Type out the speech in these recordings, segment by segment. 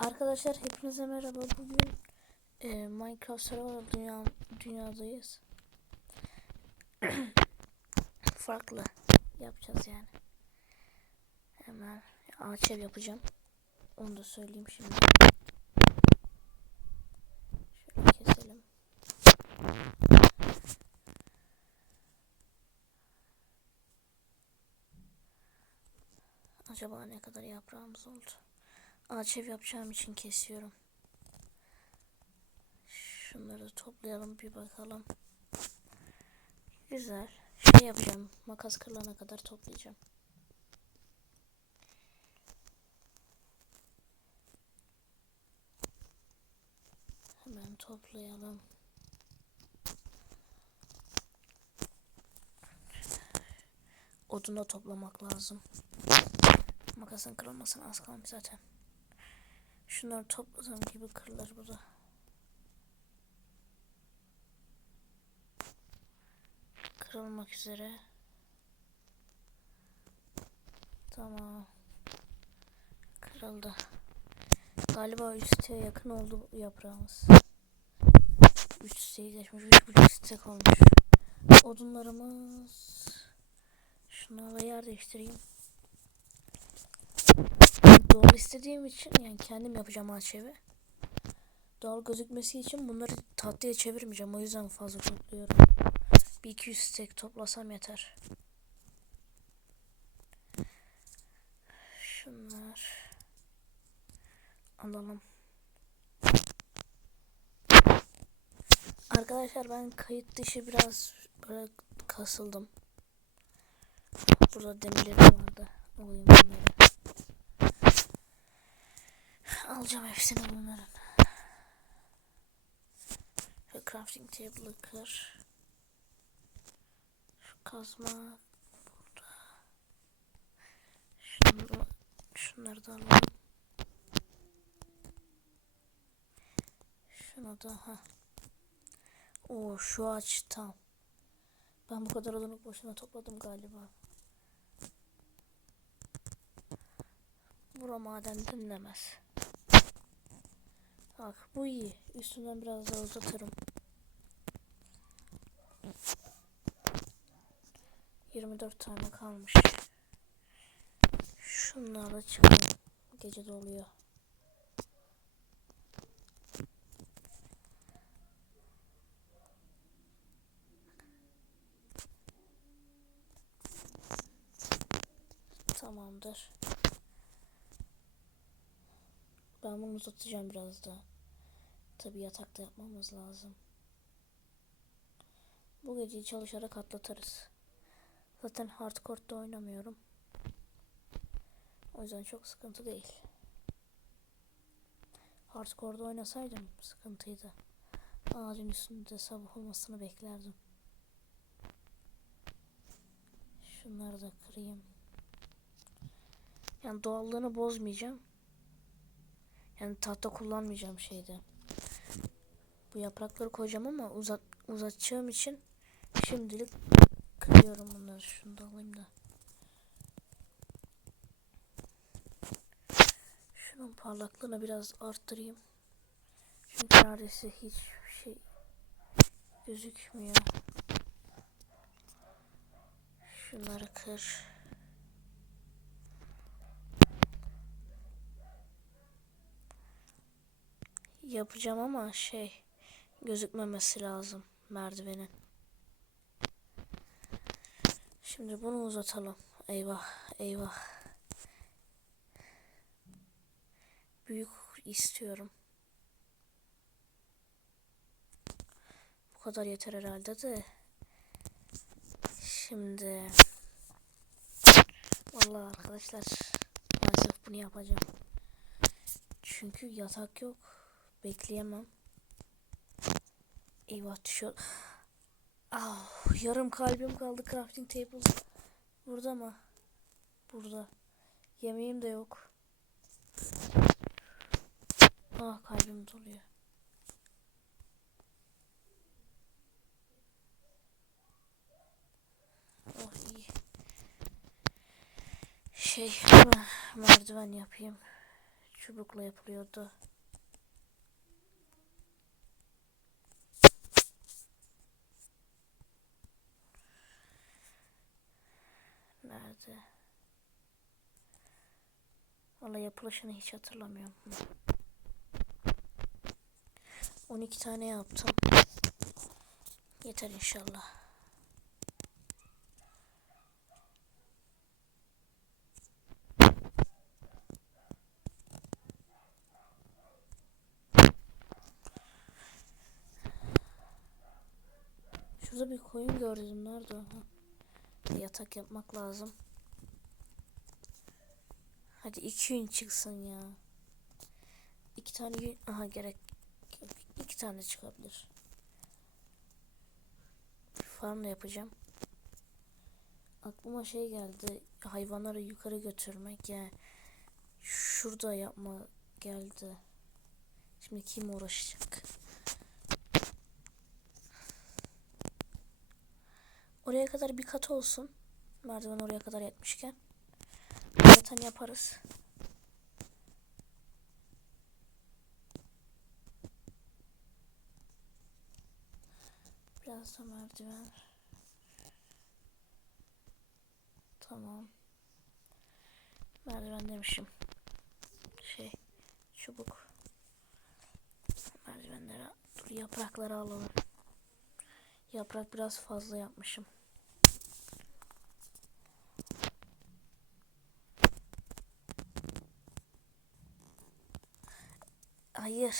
Arkadaşlar hepinize merhaba. Bugün e, Minecraft Survival dünya, dünyadayız. Farklı yapacağız yani. Hemen ağaç ev yapacağım. Onu da söyleyeyim şimdi. Şöyle keselim. Acaba ne kadar yaprağımız oldu? Ağaç ev yapacağım için kesiyorum. Şunları toplayalım bir bakalım. Güzel. Şey yapacağım. Makas kırılana kadar toplayacağım. Hemen toplayalım. Odunu toplamak lazım. Makasın kırılmasına az kalmış zaten. Şunları topladığım gibi kırılır bu da. Kırılmak üzere. Tamam. Kırıldı. Galiba üste yakın oldu yaprağımız. 3 siteyi geçmiş. 3,5 stek olmuş. Odunlarımız. Şunlarla yer değiştireyim. Doğal istediğim için yani kendim yapacağım ağaç evi. Doğal gözükmesi için bunları tatlıya çevirmeyeceğim. O yüzden fazla topluyorum. Bir 200 stek toplasam yeter. Şunlar. Alalım. Arkadaşlar ben kayıt dışı biraz böyle kasıldım. Burada demirlerim vardı. Alayım bunları. Alacağım hepsini bunların. Şu crafting table'ı kır. Şu kazma burada. Şunları, şunları da alalım. Şunu da ha. Oo şu ağaç tam. Ben bu kadar odunu boşuna topladım galiba. Bura maden dinlemez. Bak bu iyi. Üstünden biraz daha uzatırım. 24 tane kalmış. Şunlarla çıkalım. Gece doluyor. Tamamdır. Ben bunu uzatacağım biraz daha. Tabi yatakta yapmamız lazım. Bu geceyi çalışarak atlatırız. Zaten hardcore'da oynamıyorum. O yüzden çok sıkıntı değil. Hardcore'da oynasaydım sıkıntıydı. Ağacın üstünde sabah olmasını beklerdim. Şunları da kırayım. Yani doğallığını bozmayacağım. Yani tahta kullanmayacağım şeyde. Bu yaprakları koyacağım ama uzat uzatacağım için şimdilik kırıyorum bunları. Şunu da alayım da. Şunun parlaklığını biraz arttırayım. Çünkü neredeyse hiçbir şey gözükmüyor. Şunları kır. Yapacağım ama şey gözükmemesi lazım merdivenin. Şimdi bunu uzatalım. Eyvah, eyvah. Büyük istiyorum. Bu kadar yeter herhalde de. Şimdi Vallahi arkadaşlar maalesef bunu yapacağım. Çünkü yatak yok. Bekleyemem. Eyvah düşüyor. Ah, yarım kalbim kaldı crafting table. Burada mı? Burada. Yemeğim de yok. Ah kalbim doluyor. Oh iyi. Şey merdiven yapayım. çubukla yapılıyordu. Nerede? Valla yapılışını hiç hatırlamıyorum. Hı. 12 tane yaptım. Yeter inşallah. Şurada bir koyun gördüm. Nerede. Yatak yapmak lazım. Hadi iki gün çıksın ya. İki tane gün... Aha gerek. İki tane çıkabilir. Farm da yapacağım. Aklıma şey geldi. Hayvanları yukarı götürmek yani. Şurada yapma geldi. Şimdi kim uğraşacak? Oraya kadar bir kat olsun. Merdiven oraya kadar yetmişken. Zaten yaparız. Biraz da merdiven. Tamam. Merdiven demişim. Şey, çubuk. Merdivenlere dur yaprakları alalım. Yaprak biraz fazla yapmışım. Hayır.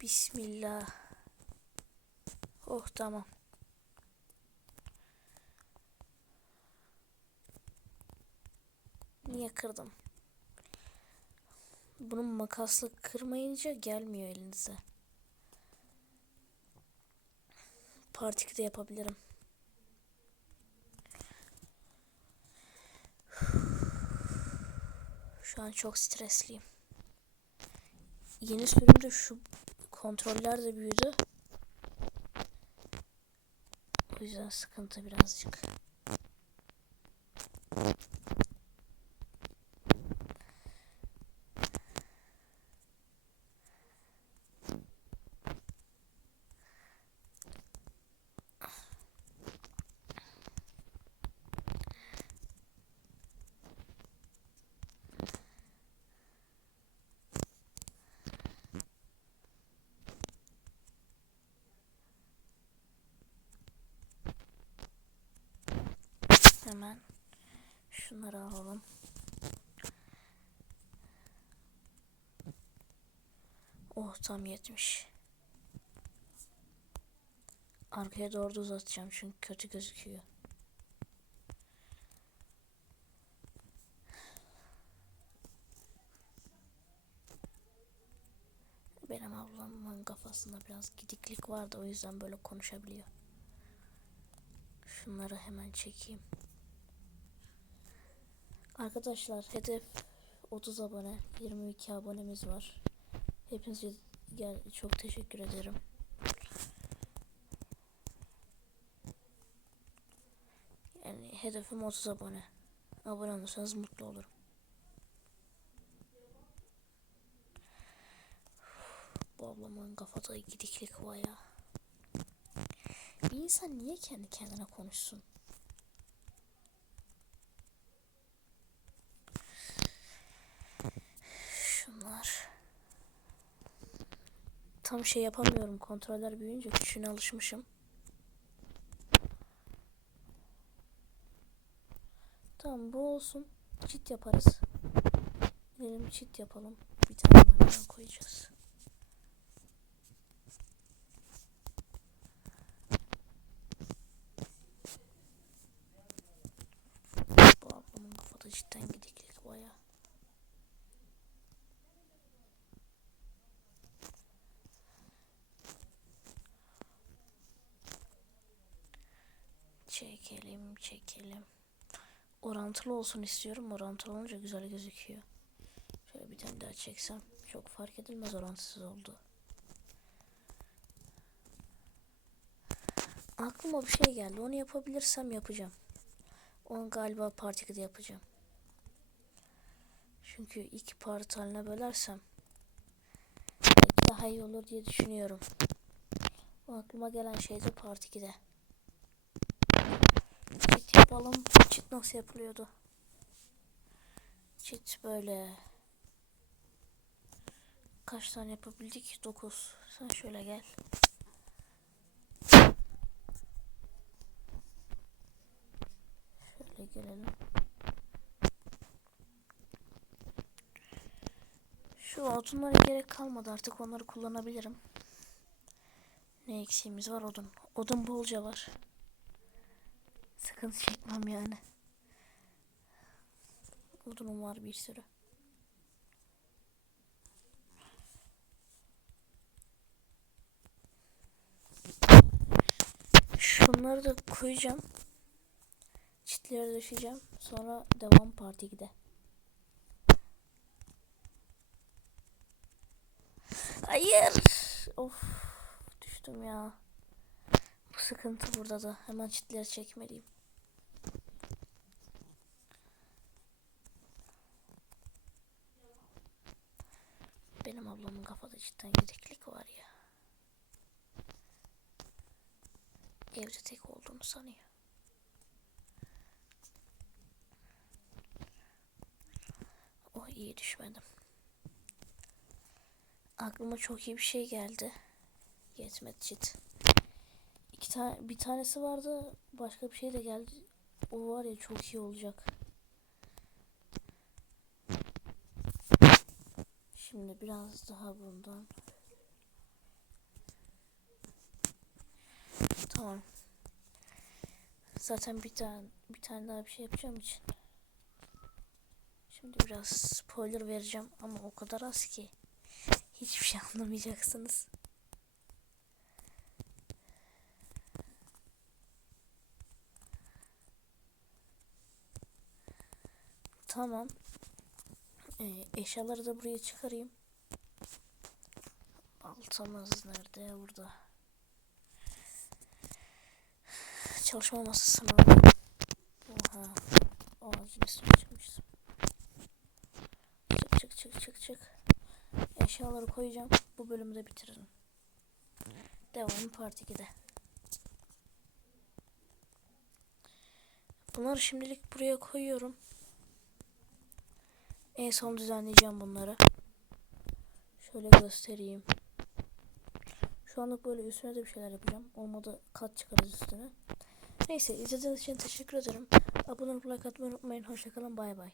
Bismillah. Oh tamam. Niye kırdım? Bunun makasla kırmayınca gelmiyor elinize. Partik de yapabilirim. Şu an çok stresliyim. Yeni sürümde şu kontroller de büyüdü. O yüzden sıkıntı birazcık. Hemen şunları alalım. Oh tam yetmiş. Arkaya doğru da uzatacağım çünkü kötü gözüküyor. Benim ablamın kafasında biraz gidiklik vardı o yüzden böyle konuşabiliyor. Şunları hemen çekeyim. Arkadaşlar hedef 30 abone, 22 abonemiz var. Hepinize gel çok teşekkür ederim. Yani hedefim 30 abone. Abone olursanız mutlu olurum. Bu ablamın kafada gidiklik var ya. Bir insan niye kendi kendine konuşsun? Şunlar. Tam şey yapamıyorum. Kontroller büyüyünce küçüğüne alışmışım. Tamam bu olsun. Çit yaparız. Gidelim çit yapalım. Bir tane merdiven koyacağız. Bu ablamın kafada cidden Çekelim çekelim. Orantılı olsun istiyorum. Orantılı olunca güzel gözüküyor. Şöyle bir tane daha çeksem çok fark edilmez orantısız oldu. Aklıma bir şey geldi. Onu yapabilirsem yapacağım. Onu galiba partikide yapacağım. Çünkü iki part haline bölersem daha iyi olur diye düşünüyorum. O aklıma gelen şey de part 2'de. Çit yapalım. Çit nasıl yapılıyordu? Çit böyle. Kaç tane yapabildik? 9. Sen şöyle gel. Şöyle gelelim. Şu odunlara gerek kalmadı artık onları kullanabilirim. Ne eksiğimiz var odun. Odun bolca var. Sıkıntı çekmem yani. Odunum var bir sürü. Şunları da koyacağım. Çitleri döşeceğim. Sonra devam parti gide. Hayır. Of. Düştüm ya. Bu sıkıntı burada da. Hemen çitleri çekmeliyim. Benim ablamın kafada cidden gidiklik var ya. Evde tek olduğunu sanıyor. Oh iyi düşmedim. Aklıma çok iyi bir şey geldi. Yetmedi çit. İki tane bir tanesi vardı. Başka bir şey de geldi. O var ya çok iyi olacak. Şimdi biraz daha bundan. Tamam. Zaten bir tane bir tane daha bir şey yapacağım için. Şimdi biraz spoiler vereceğim ama o kadar az ki hiçbir şey anlamayacaksınız. Tamam. Ee, eşyaları da buraya çıkarayım. Baltamız nerede? Burada. Çalışma masası mı? Oha. Ağacın üstüne çıkmıştım. Çık çık çık çık çık. Eşyaları koyacağım. Bu bölümü de bitiririm. Devam part 2'de. Bunları şimdilik buraya koyuyorum. En son düzenleyeceğim bunları. Şöyle göstereyim. Şu anlık böyle üstüne de bir şeyler yapacağım. Olmadı kat çıkarız üstüne. Neyse izlediğiniz için teşekkür ederim. Abone olup like atmayı unutmayın. Hoşçakalın bay bay.